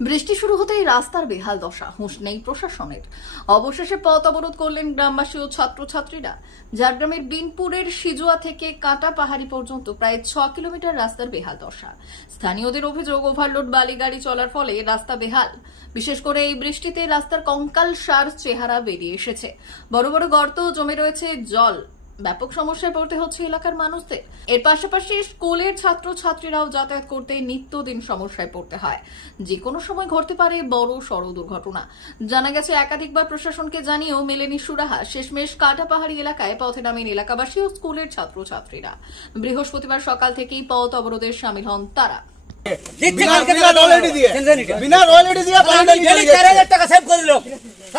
বৃষ্টি শুরু হতেই রাস্তার বেহাল দশা, হুঁশ নেই প্রশাসনের। অবশেষে পথ অবরোধ করলেন গ্রামবাসী ও ছাত্রছাত্রীরা। ঝাড়গ্রামের বিনপুরের সিজুয়া থেকে কাটা পাহাড়ি পর্যন্ত প্রায় ছ কিলোমিটার রাস্তার বেহাল দশা। স্থানীয়দের অভিযোগ, ওভারলোড বালি গাড়ি চলার ফলে রাস্তা বেহাল। বিশেষ করে এই বৃষ্টিতে রাস্তার কঙ্কাল সার চেহারা বেরিয়ে এসেছে। বড় বড় গর্ত জমে রয়েছে জল। ব্যাপক সমস্যায় পড়তে হচ্ছে এলাকার মানুষদের। এর পাশাপাশি স্কুলের ছাত্র ছাত্রীরাও যাতায়াত করতে নিত্যদিন সমস্যায় পড়তে হয়। যে কোনো সময় ঘটতে পারে বড় সড় দুর্ঘটনা। জানা গেছে একাধিকবার প্রশাসনকে জানিয়েও মেলেনি সুরাহা। শেষমেশ কাটা পাহাড়ি এলাকায় পথে নামেন এলাকাবাসী ও স্কুলের ছাত্র ছাত্রীরা বৃহস্পতিবার সকাল থেকেই পথ অবরোধে সামিল হন তারা। বিনা বিনা রয়্যালটি দিয়ে। বিনা রয়্যালটি দিয়ে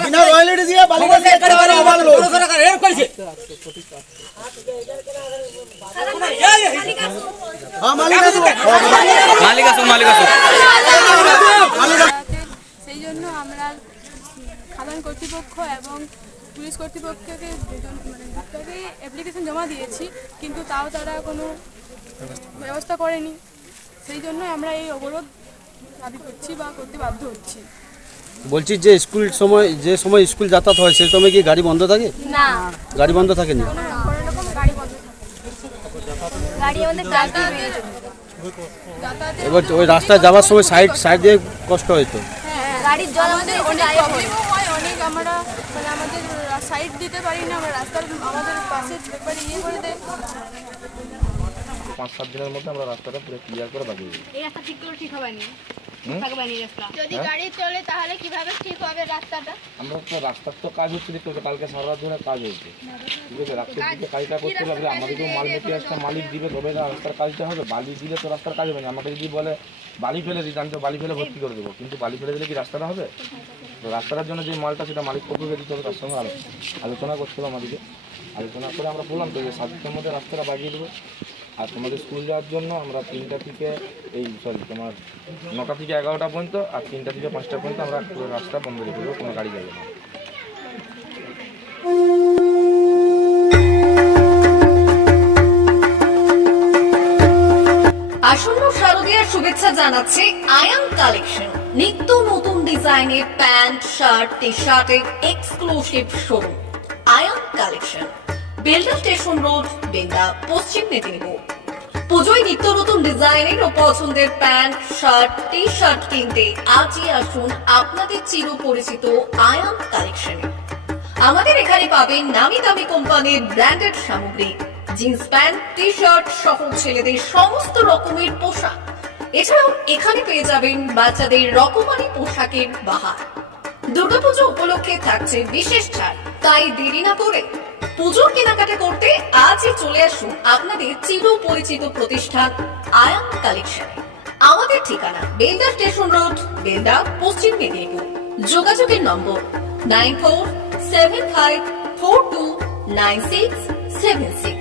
বিনা রয়্যালটি হ্যাঁ মালিক আছে মালিক আসুন মালিক আসুন। সেই জন্য আমরা খাদান কর্তৃপক্ষ এবং পুলিশ কর্তৃপক্ষকে মানে দুটাকে অ্যাপ্লিকেশন জমা দিয়েছি কিন্তু তাও তারা কোনো ব্যবস্থা করেনি। সেই জন্য আমরা এই অবরোধ দাবি করছি বা করতে বাধ্য হচ্ছি। বলছি যে স্কুল সময় যে সময় স্কুল যাতায়াত হয় সেই সময় কি গাড়ি বন্ধ থাকে? না। গাড়ি বন্ধ থাকে না গাড়ি বন্ধ থাকে। গাড়ি আমাদের এবার ওই রাস্তায় যাওয়ার সময় সাইড সাইড দিয়ে কষ্ট হয়তো গাড়ির জল আমাদের অনেক প্রবলেমও হয়। অনেক আমরা মানে আমাদের সাইড দিতে পারি না আমরা রাস্তার আমাদের পাশে ব্যাপারে ইয়ে করে দেয়। পাঁচ সাত দিনের মধ্যে আমরা রাস্তাটা পুরো ক্লিয়ার করে বাগিয়ে দিই। এই রাস্তা ঠিক করে ঠিক হবে না। হুম? থাকবে না এই রাস্তা যদি গাড়ি চলে তাহলে কীভাবে ঠিক হবে রাস্তাটা? আমরা তো রাস্তার তো কাজ হচ্ছে দেখতে কালকে সারা রাত ধরে কাজ হয়েছে। ঠিক আছে রাত্রের দিকে কাজটা করতে লাগলে আমাদেরকেও মাল মেটেরিয়ালসটা মালিক দিবে তবে না রাস্তার কাজটা হবে। বালি দিলে তো রাস্তার কাজ হবে না। আমাকে যদি বলে বালি ফেলে দিই আমি তো বালি ফেলে ভর্তি করে দেবো। কিন্তু বালি ফেলে দিলে কি রাস্তাটা হবে? তো রাস্তাটার জন্য যে মালটা সেটা মালিক পক্ষকে দিতে হবে তার সঙ্গে আলো আলোচনা করতে হবে আমাদেরকে। আলোচনা করে আমরা বললাম তো যে সাত দিনের মধ্যে রাস্তাটা বাগিয়ে দেবো। আর তোমাদের স্কুল যাওয়ার জন্য আমরা তিনটা থেকে এই সরি তোমার নটা থেকে এগারোটা পর্যন্ত আর তিনটা থেকে পাঁচটা পর্যন্ত আমরা পুরো রাস্তা বন্ধ রেখে দেবো, কোনো গাড়ি যাবে না। আসন্ন শারদীয়ার শুভেচ্ছা জানাচ্ছে আয়াম কালেকশন। নিত্য নতুন ডিজাইনের প্যান্ট, শার্ট টি শার্টের exclusive showroom আয়াম collection. Belda station road Belda Paschim Medinipur. পুজোয় নিত্য নতুন ডিজাইনের ও পছন্দের প্যান্ট, শার্ট টি শার্ট কিনতে আজই আসুন আপনাদের চির পরিচিত আয়াম কালেকশনে। আমাদের এখানে পাবেন নামি দামি কোম্পানির ব্র্যান্ডেড সামগ্রী, জিন্স প্যান্ট টি শার্ট সহ ছেলেদের সমস্ত রকমের পোশাক। এছাড়াও এখানে পেয়ে যাবেন বাচ্চাদের রকমারি পোশাকের বাহার। দুর্গাপুজো উপলক্ষে থাকছে বিশেষ ছাড়, তাই দেরি না করে পুজোর কেনাকাটা করতে আজই চলে আসুন আপনাদের চির পরিচিত প্রতিষ্ঠান আয়াম কালেকশন। আমাদের ঠিকানা বেন্দা স্টেশন রোড বেন্দা পশ্চিম মেদিনীপুর। যোগাযোগের number nine four seven five four two nine six seven six.